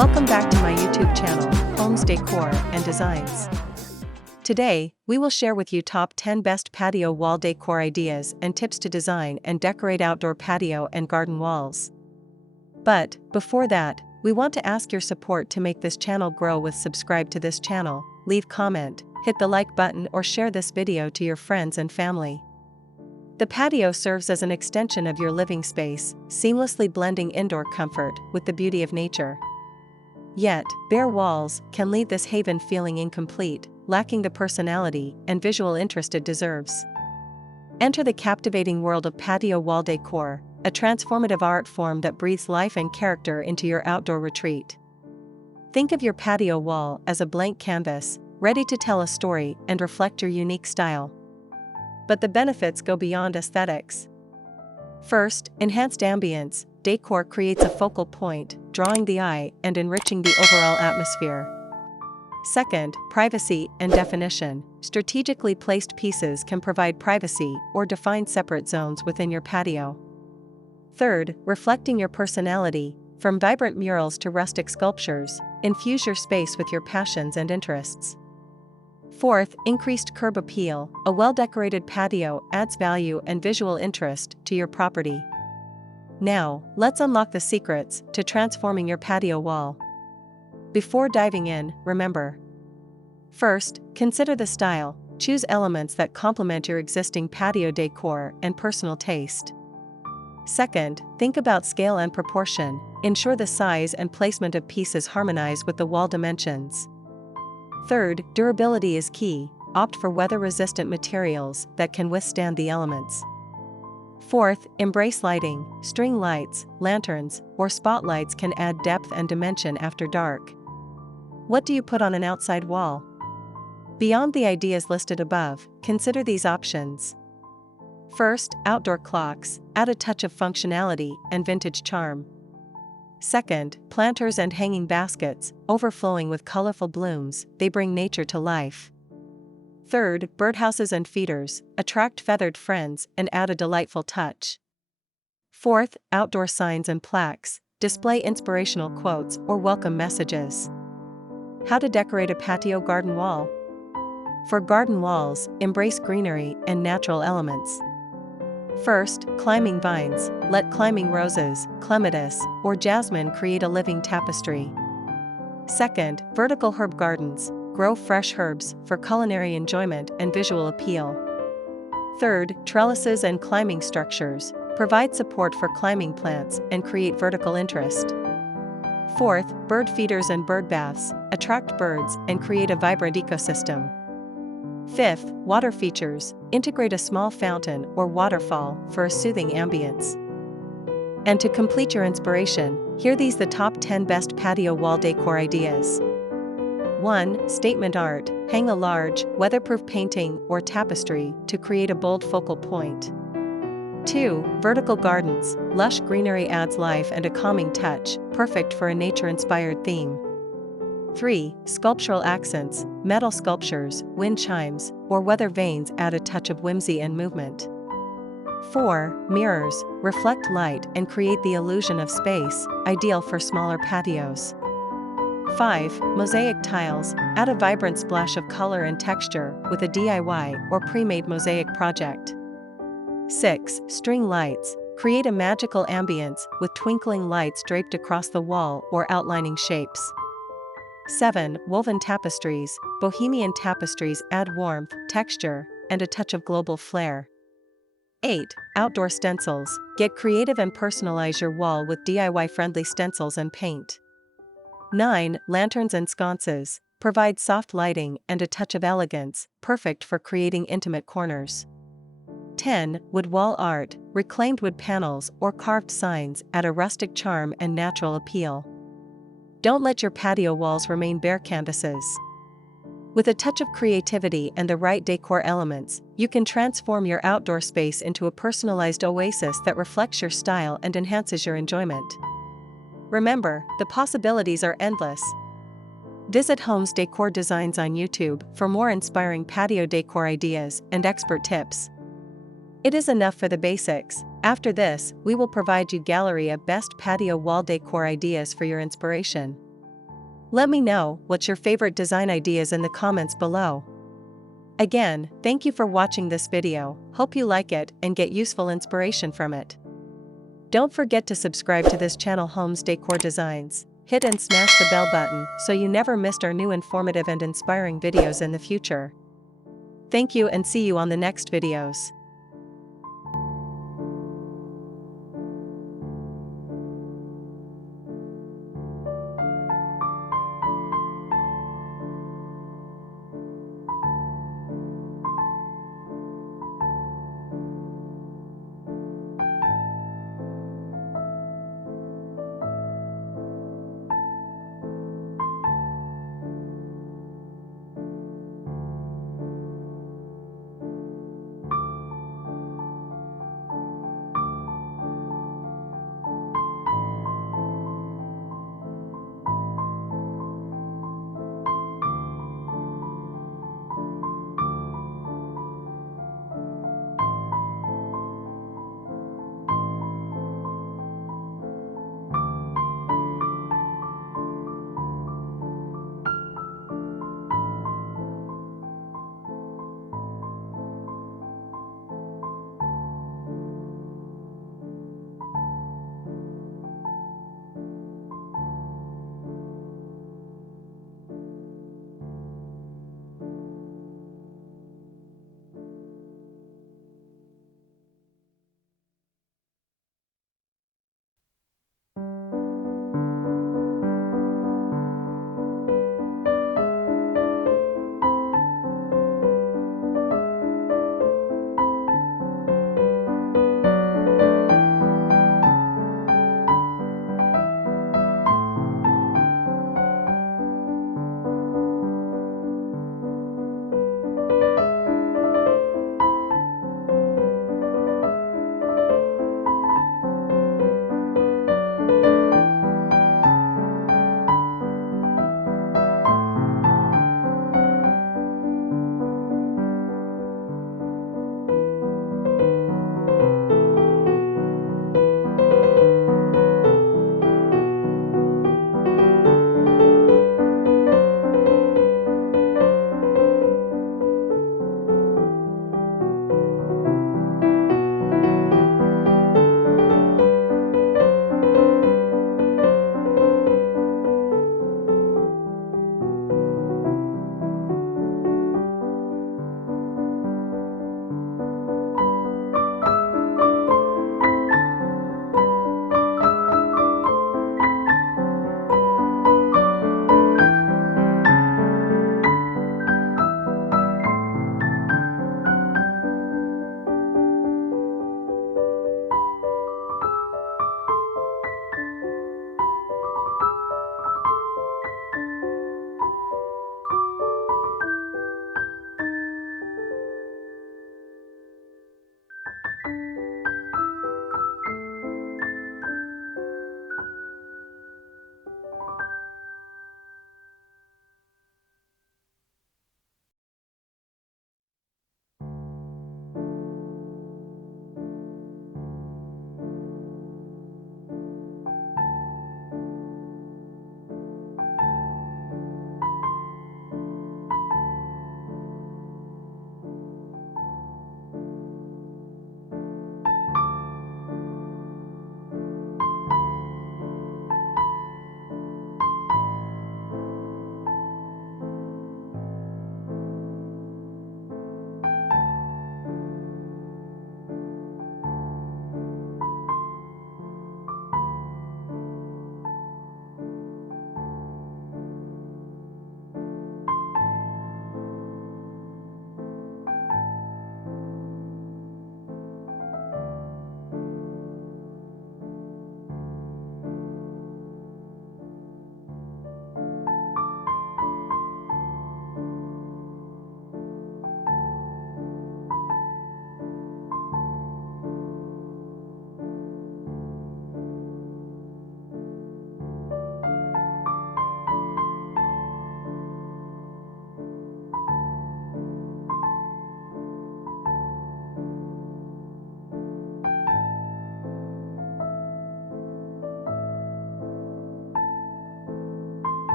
Welcome back to my YouTube channel, Homes Decor and Designs. Today, we will share with you top 10 best patio wall decor ideas and tips to design and decorate outdoor patio and garden walls. But, before that, we want to ask your support to make this channel grow with subscribe to this channel, leave comment, hit the like button or share this video to your friends and family. The patio serves as an extension of your living space, seamlessly blending indoor comfort with the beauty of nature. Yet, bare walls can leave this haven feeling incomplete, lacking the personality and visual interest it deserves. Enter the captivating world of patio wall decor, a transformative art form that breathes life and character into your outdoor retreat. Think of your patio wall as a blank canvas, ready to tell a story and reflect your unique style. But the benefits go beyond aesthetics. First, enhanced ambience. Decor creates a focal point, drawing the eye and enriching the overall atmosphere. Second, privacy and definition. Strategically placed pieces can provide privacy or define separate zones within your patio. Third, reflecting your personality. From vibrant murals to rustic sculptures, infuse your space with your passions and interests. Fourth, increased curb appeal. A well-decorated patio adds value and visual interest to your property. Now, let's unlock the secrets to transforming your patio wall. Before diving in, remember. First, consider the style. Choose elements that complement your existing patio decor and personal taste. Second, think about scale and proportion. Ensure the size and placement of pieces harmonize with the wall dimensions. Third, durability is key. Opt for weather-resistant materials that can withstand the elements. Fourth, embrace lighting. String lights, lanterns, or spotlights can add depth and dimension after dark. What do you put on an outside wall? Beyond the ideas listed above, consider these options. First, outdoor clocks. Add a touch of functionality and vintage charm. Second, planters and hanging baskets, overflowing with colorful blooms, they bring nature to life. Third, birdhouses and feeders, attract feathered friends and add a delightful touch. Fourth, outdoor signs and plaques, display inspirational quotes or welcome messages. How to decorate a patio garden wall? For garden walls, embrace greenery and natural elements. First, climbing vines. Let climbing roses, clematis, or jasmine create a living tapestry. Second, vertical herb gardens. Grow fresh herbs for culinary enjoyment and visual appeal. Third, trellises and climbing structures. Provide support for climbing plants and create vertical interest. Fourth, bird feeders and bird baths. Attract birds and create a vibrant ecosystem. Fifth, water features. Integrate a small fountain or waterfall for a soothing ambience. And to complete your inspiration, here these the top 10 best patio wall decor ideas. 1. Statement art. Hang a large, weatherproof painting or tapestry to create a bold focal point. 2. Vertical gardens. Lush greenery adds life and a calming touch, perfect for a nature-inspired theme. 3. Sculptural accents. Metal sculptures, wind chimes, or weather vanes add a touch of whimsy and movement. 4. Mirrors. Reflect light and create the illusion of space, ideal for smaller patios. 5. Mosaic tiles. Add a vibrant splash of color and texture with a DIY or pre-made mosaic project. 6. String lights. Create a magical ambience with twinkling lights draped across the wall or outlining shapes. 7. Woven tapestries. Bohemian tapestries add warmth, texture, and a touch of global flair. 8. Outdoor stencils. Get creative and personalize your wall with DIY-friendly stencils and paint. 9. Lanterns and sconces. Provide soft lighting and a touch of elegance, perfect for creating intimate corners. 10. Wood wall art. Reclaimed wood panels or carved signs add a rustic charm and natural appeal. Don't let your patio walls remain bare canvases. With a touch of creativity and the right decor elements, you can transform your outdoor space into a personalized oasis that reflects your style and enhances your enjoyment. Remember, the possibilities are endless. Visit Homes Decor Designs on YouTube for more inspiring patio decor ideas and expert tips. It is enough for the basics. After this, we will provide you gallery of best patio wall decor ideas for your inspiration. Let me know what's your favorite design ideas in the comments below. Again, thank you for watching this video, hope you like it and get useful inspiration from it. Don't forget to subscribe to this channel Homes Decor Designs, hit and smash the bell button so you never missed our new informative and inspiring videos in the future. Thank you and see you on the next videos.